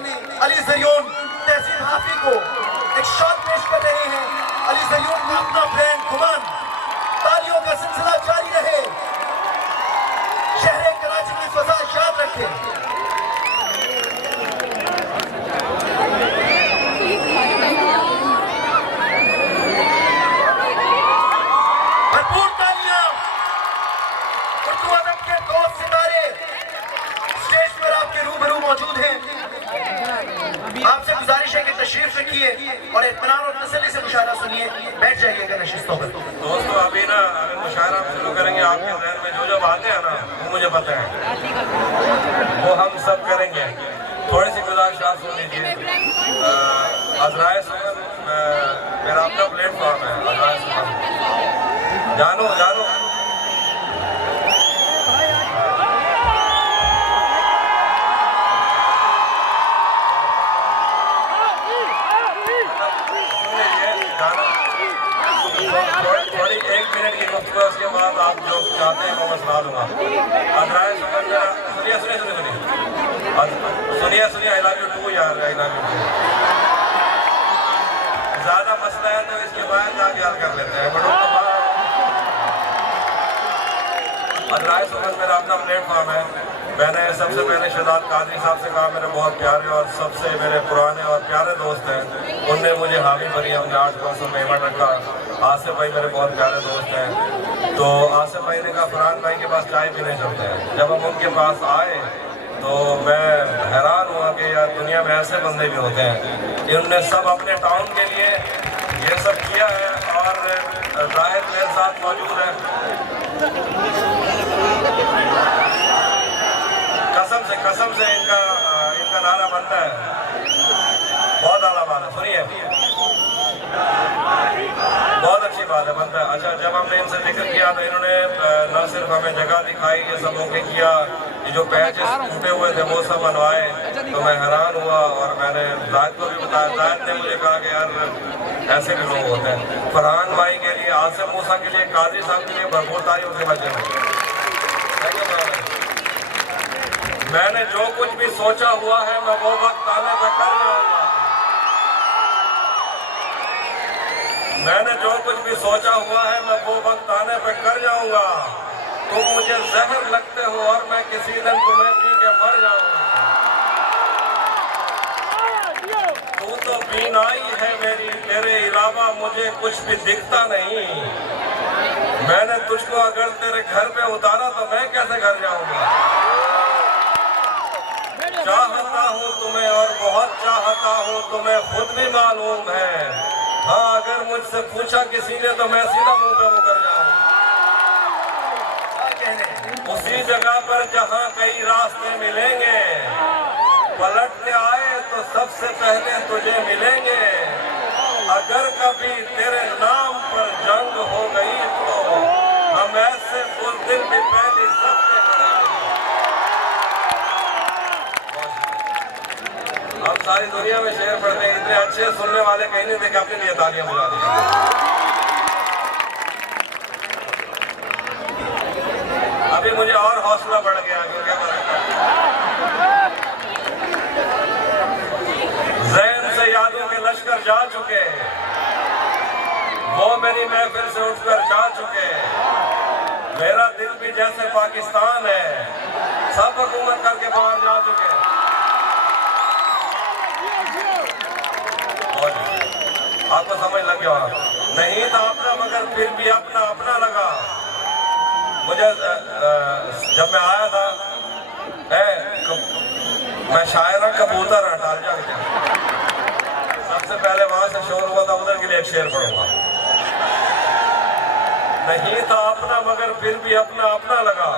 अली ज़रियून तहसीन हाफी को एक शॉट पेश कर रहे हैं। अली ज़रियून का अपना ब्रांड गुमान, तालियों का सिलसिला जारी रहे, शहर कराची की फजा याद रखे। भरपूर तालियां। उर्दू अदब के दो सितारे स्टेज पर आपके रूबरू मौजूद हैं। आपसे गुजारिश है कि तशरीफ रखिए और इत्मीनान और तसल्ली से मुशायरा सुनिए। बैठ जाइएगा नशिस्तों पर। दोस्तों अभी ना मुशायरा शुरू करेंगे, आपके जहन में जो जो बातें हैं ना वो मुझे पता है, वो हम सब करेंगे। थोड़ी सी गुजारिश आप सुन लीजिए। अजराए सुमन मेरा अपना प्लेटफॉर्म है। अजराए सुमन जानो जानो थोड़ी 1 मिनट की गुफ्तगू, उसके बाद आप जो चाहते हैं वो मैं सुना दूंगा। अजराए सुमन सुनिए सुनिए सुनिए सुनिए सुनिए आई लव यू टू यार, आई लव यू टू। ज़्यादा मसला है तो इसके बाद आगे हल कर लेते हैं। अजराए सुमन मेरा अपना प्लेटफॉर्म है। मैंने सबसे पहले शहजाद कादरी साहब से कहा, मेरे बहुत प्यारे और सबसे मेरे पुराने और प्यारे दोस्त हैं, उनने मुझे हामी भरी, हमने 8% पेमेंट रखा। आसिफ भाई मेरे बहुत प्यारे दोस्त हैं, तो आसिफ भाई ने कहा फरहान भाई के पास चाय पीने चलते हैं। जब हम उनके पास आए तो मैं हैरान हुआ कि यार दुनिया में ऐसे बंदे भी होते हैं। इन्होंने सब अपने टाउन के लिए ये सब किया है और जाहिद मेरे साथ मौजूद है। कसम से इनका नारा बनता है, बहुत आला बात है। सुनिए, बहुत अच्छी बात है, बनता है। अच्छा, जब हमने इनसे जिक्र किया तो इन्होंने न सिर्फ हमें जगह दिखाई, ये सब ओके किया, ये जो पैचेस टूटे हुए थे वो सब बनवाए, तो मैं हैरान हुआ और मैंने जायद को भी बताया। जायद ने मुझे कहा कि यार ऐसे भी लोग होते हैं। फरहान भाई के लिए, आसिफ मूसा के लिए, कादरी साहब के लिए भरपूर तारीफ के मजे में। मैंने जो कुछ भी सोचा हुआ है मैं वो वक्त आने पर कर जाऊंगा। मैंने जो कुछ भी सोचा हुआ है मैं वो वक्त आने पर कर जाऊंगा। तुम मुझे जहर लगते हो और मैं किसी दिन तुम्हें पी के मर जाऊंगा। तू तो बीनाई है मेरी, तेरे अलावा मुझे कुछ भी दिखता नहीं। मैंने तुझको अगर तेरे घर पे उतारा तो मैं कैसे घर जाऊंगा। चाहता हूँ तुम्हें और बहुत चाहता हूँ, तुम्हें खुद भी मालूम है। हाँ, अगर मुझसे पूछा किसी ने तो मैं सीधा मुंह पे मुकर जाऊँ। उसी जगह पर जहाँ कई रास्ते मिलेंगे, पलट के आए तो सबसे पहले तुझे मिलेंगे। अगर कभी तेरे नाम पर जंग हो गई तो हम ऐसे बुज़दिल भी पहली सबसे हम सारी दुनिया में शेर पढ़ते हैं, इतने अच्छे सुनने वाले कहीं नहीं देखे, अपने लिए तालियां बजा दी। अभी मुझे और हौसला बढ़ गया क्योंकि ज़हन से यादों के लश्कर जा चुके, वो मेरी महफिल से उठकर जा चुके। मेरा दिल भी जैसे पाकिस्तान है, सब हुकूमत करके बाहर जा चुके। आपको समझ लग गया नहीं था अपना, मगर फिर भी अपना अपना लगा मुझे। जब मैं आया था मैं शायरा कबूतर हटा जाके सबसे पहले वहां से शोर हुआ था, उधर के लिए एक शेर पढ़ूंगा। नहीं था अपना मगर फिर भी अपना अपना लगा,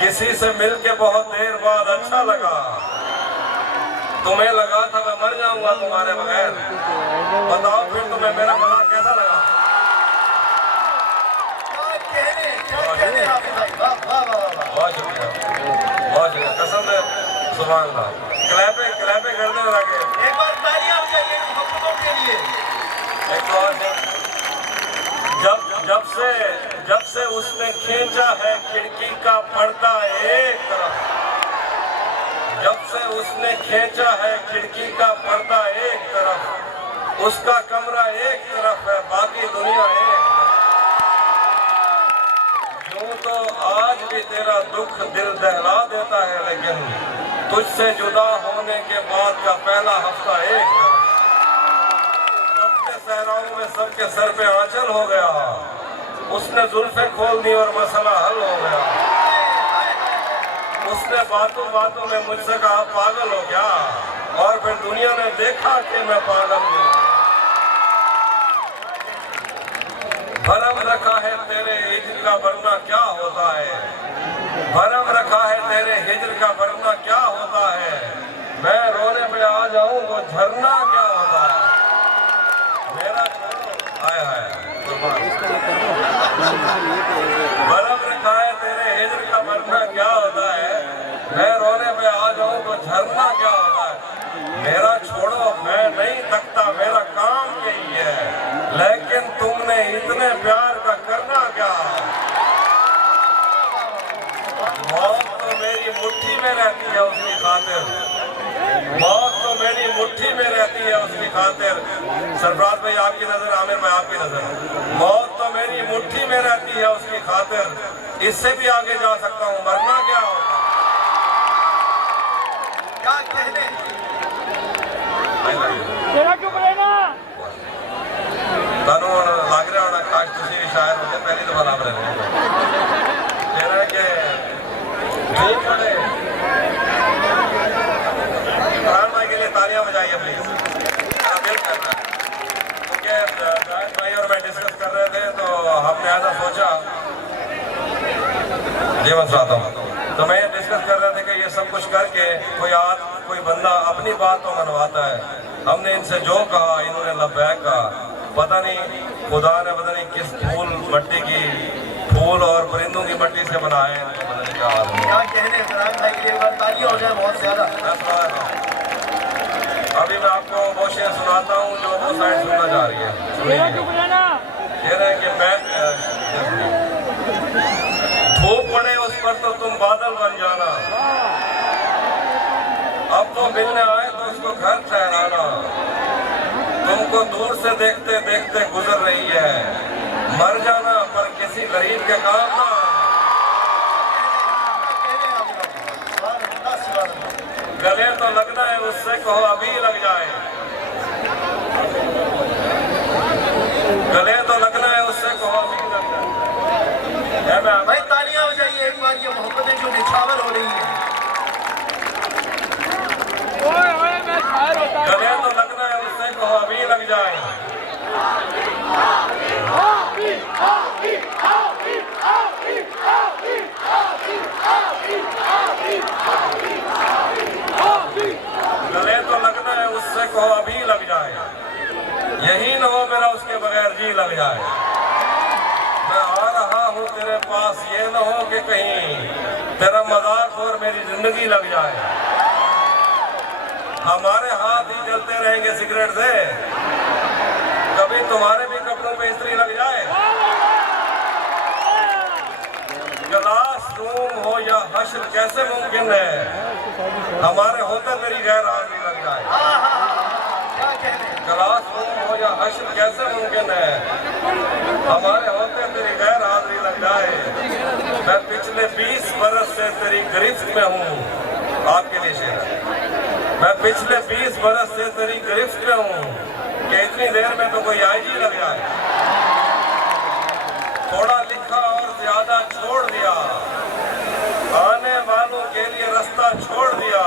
किसी से मिलके बहुत देर बाद अच्छा लगा। तुम्हें लगा था मैं मर जाऊंगा तुम्हारे बगैर, बताओ फिर तुम्हें मेरा मना कैसा लगा। बहुत शुक्रिया, बहुत शुक्रिया, कसम से सुभान अल्लाह। क्लैपे कर दे लगे, एक बार तालियां बजाइए मोहब्बतों के लिए। एक और जब से उसने खींचा है खिड़की का पर्दा एक तरफ, जब से उसने उसने खींचा है खिड़की का पर्दा एक तरफ, उसका कमरा एक तरफ है, बाकी दुनिया एक तरफ। यूं तो आज भी तेरा दुख दिल दहला देता है, लेकिन तुझसे जुदा होने के बाद का पहला हफ्ता एक तरफ। सबके सहराओं में सबके सर पे आंचल हो गया, उसने जुल्फे खोल दी और मसला हल हो गया। उसने बातों बातों में मुझसे कहा पागल हो गया, और फिर दुनिया ने देखा कि मैं पागल हूँ। भरम रखा है तेरे हिज्र का वरना क्या होता है, भरम रखा है तेरे हिज्र का वरना क्या होता है। मैं रोने पे आ जाऊं तो झरना क्या होता है। मेरा आया है भरम रखा है तेरे हिज्र का वरना क्या होता है। मैं रोने पे आ जाऊं तो झरना क्या होता है। मेरा छोड़ो मैं नहीं थकता, मेरा काम यही है, लेकिन तुमने इतने प्यार का करना क्या। मौत तो मेरी मुट्ठी में रहती है उसकी खातिर, मौत तो मेरी मुट्ठी में रहती है उसकी खातिर। सरफराज भाई आपकी नजर, आमिर भाई आपकी नजर। मौत तो मेरी मुट्ठी में रहती है उसकी खातिर, इससे भी आगे जा सकता हूँ, मरना क्या होता। क्या कहने तानू लग रहा होना काश तुसी भी शायर होते, पहली दफा लाभ रहे तेरा के धूप पड़े। इमरान भाई के लिए तालियां बजाइए प्लीज, दिल करना। क्योंकि जाहिद भाई और मैं डिस्कस कर रहे थे तो हमने ऐसा सोचा, जी मैं चाहता हूँ, तो मैं ये डिस्कस कर रहे थे कि ये सब कुछ करके कोई बंदा अपनी बात तो मनवाता है। हमने इनसे जो कहा इन्होंने लब्बैक कहा। पता नहीं खुदा ने पता नहीं किस मिट्टी की फूल और परिंदों की मिट्टी से बनाए। क्या कहने इमरान भाई के लिए तालियां हो जाए बहुत ज्यादा। अभी मैं आपको वो शेर सुनाता हूँ जो वो साइड सुनना चाह रही है। शेर है कि मैं धूप पड़े उस पर तो तुम बादल बन जाना, अब तो मिलने आए तो उसको घर ठहराना। तुमको दूर से देखते देखते गुजर रही है, मर जाना पर किसी गरीब के काम ना। गले तो लगना है उससे कहो अभी लग जाए, गले तो लगना है उससे कहो अभी लग जाए। भाई तालियां हो जाइए एक बार, ये मोहब्बतें जो निछावर हो रही है। गले तो लगना है उससे कहो अभी लग जाए। गले तो लगना है उससे कहो अभी लग जाए, यही न हो मेरा उसके बगैर जी लग जाए। मैं आ रहा हूँ तेरे पास, ये न हो कि कहीं तेरा मजाक और मेरी जिंदगी लग जाए। हमारे हाथ ही जलते रहेंगे सिगरेट से, कभी तुम्हारे भी कपड़ों पे इस्त्री लग जाए। क्लासरूम हो या हश्र कैसे मुमकिन है, हमारे होते तेरी गैर हाजिरी लग जाए। क्लासरूम हो या हश्र कैसे मुमकिन है, हमारे होते तेरी गैर हाजिरी लग जाए। मैं पिछले 20 बरस से तेरी गिरफ्त में हूँ, आपके लिए शेर है। मैं पिछले 20 बरस से तेरी गिरफ्त में हूँ कि इतनी देर में तो कोई आईजी लग जाए। थोड़ा लिखा और ज्यादा छोड़ दिया, आने वालों के लिए रास्ता छोड़ दिया।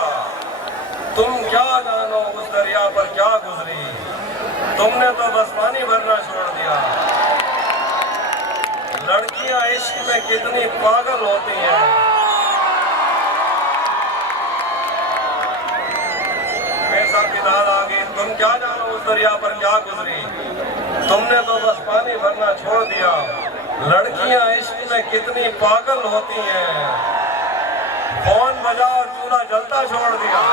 तुम क्या जानो उस दरिया पर क्या गुजरी, तुमने तो बस पानी भरना छोड़ दिया। लड़कियां इश्क में कितनी पागल होती हैं, की दाद आ गई। तुम क्या जानो उस दरिया पर क्या गुजरी, तुमने तो बस पानी भरना छोड़ दिया। लड़कियां इश्क में कितनी पागल होती हैं, फोन बजा और चूल्हा जलता छोड़ दिया।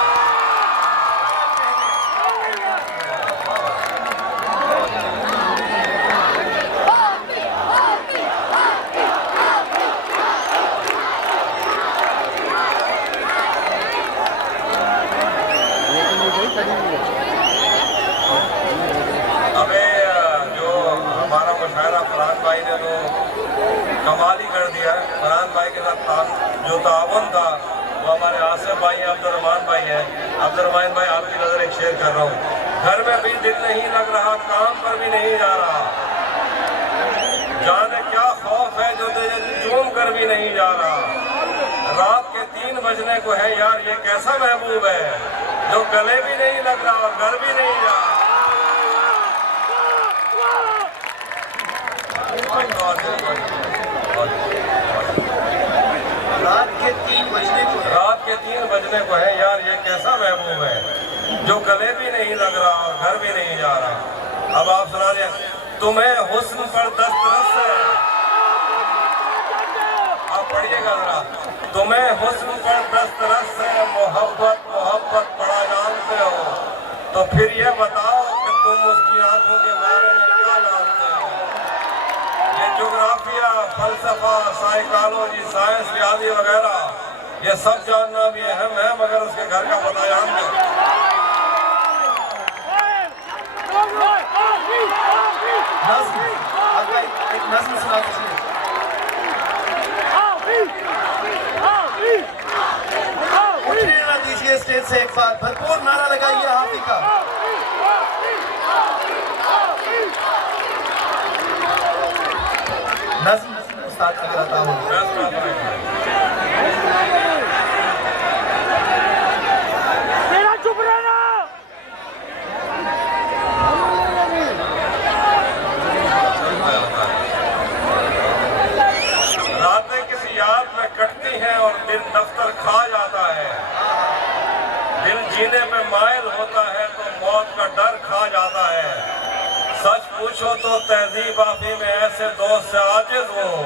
फरहान भाई के साथ जो ताउन था वो हमारे आसिफ भाई हैं, अब्दुर्रहमान भाई हैं। अब्दुर्रहमान भाई आपकी नजर एक शेयर कर रहा हूँ। घर में भी दिल नहीं लग रहा, काम पर भी नहीं जा रहा, जाने क्या खौफ है जो चूम कर भी नहीं जा रहा। रात के 3 बजने को है यार, ये कैसा महबूब है जो गले भी नहीं लग रहा और घर भी नहीं जा रहा। रात के 3 बजने को है। रात के 3 बजने को है यार, ये कैसा महबूब है जो गले भी नहीं लग रहा और घर भी नहीं जा रहा। अब आप सुना दें, तुम्हें हुस्न पर दस्तरस है, आप पढ़िएगा जरा। तुम्हें हुस्न पर दस्तरस है, मोहब्बत मोहब्बत बड़ा जानते हो, तो फिर ये बताओ कि तुम उसकी आंखों के बारे में क्या जानते हो। ये ज्योग्राफिया, फलसफा, साइकोलॉजी, साइंस, रियाजी वगैरह ये सब जानना भी अहम है, मगर उसके घर का पता जानते एक नज़्म सुना दीजिए। उठने ना दीजिए स्टेज से, एक बार भरपूर नारा लगाइए हाफी का। नज़्म उस्ताद अगर अता हो। कटती है और दिल दफ्तर खा जाता है, दिल जीने पे मायल होता है तो मौत का डर खा जाता है। सच पूछो तो तहजीब आफी में ऐसे दोस्त से आजिज हूँ,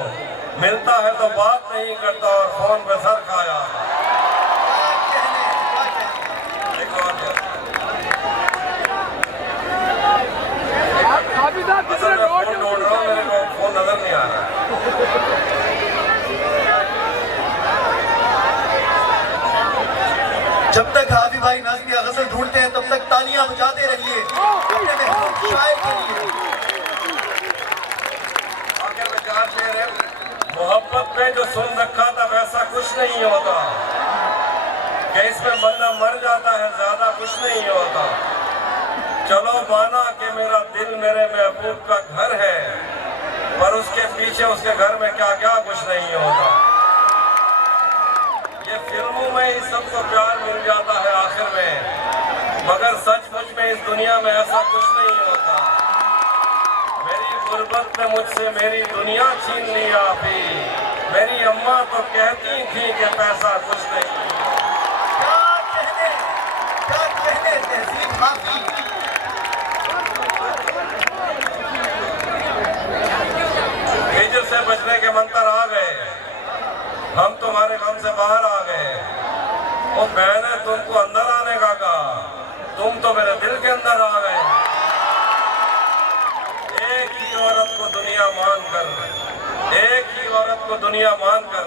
मिलता है तो बात नहीं करता और फोन पे सर खाया। असल में फोन ढूंढ रहा हूँ, मेरे को फोन नजर नहीं आ रहा। जब तक हाफी भाई नज़्म या गजल ढूंढते हैं तब तक तालियां बजाते रहिए अपने महबूब शायर के लिए। आखिर में 4 शेर है। मोहब्बत में जो सुन रखा था वैसा कुछ नहीं होता, कि इसमें बंदा मर जाता है, ज्यादा कुछ नहीं होता। चलो माना कि मेरा दिल मेरे महबूब का घर है, पर उसके पीछे उसके घर में क्या क्या कुछ नहीं होता। ये फिल्मों में ही सबको प्यार मिल जाता है आखिर में, मगर सचमुच में इस दुनिया में ऐसा कुछ नहीं होता। मेरी गुर्बत ने मुझसे मेरी दुनिया छीन ली आपी, मेरी अम्मा तो कहती थी कि पैसा कुछ नहीं। क्या कहने तहजीब हाफी। हिजर से बचने के मंत्र आ गए, हम तुम्हारे गम से बाहर आ गए। और मैंने तुमको अंदर आने का कहा, तुम तो मेरे दिल के अंदर आ गए। एक ही औरत को दुनिया मानकर, एक ही औरत को दुनिया मानकर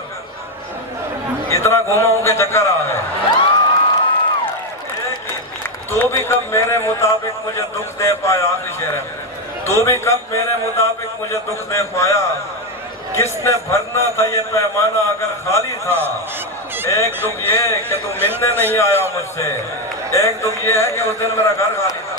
इतना घुमाऊं के चक्कर आ गए। एक ही, तू भी कब मेरे मुताबिक मुझे दुख दे पाया। आखिरी शेर है, तू भी कब मेरे मुताबिक मुझे दुख दे पाया। किसने भरना था ये पैमाना अगर खाली था। एक दुख ये कि तू मिलने नहीं आया मुझसे, एक दुख ये है कि उस दिन मेरा घर खाली था।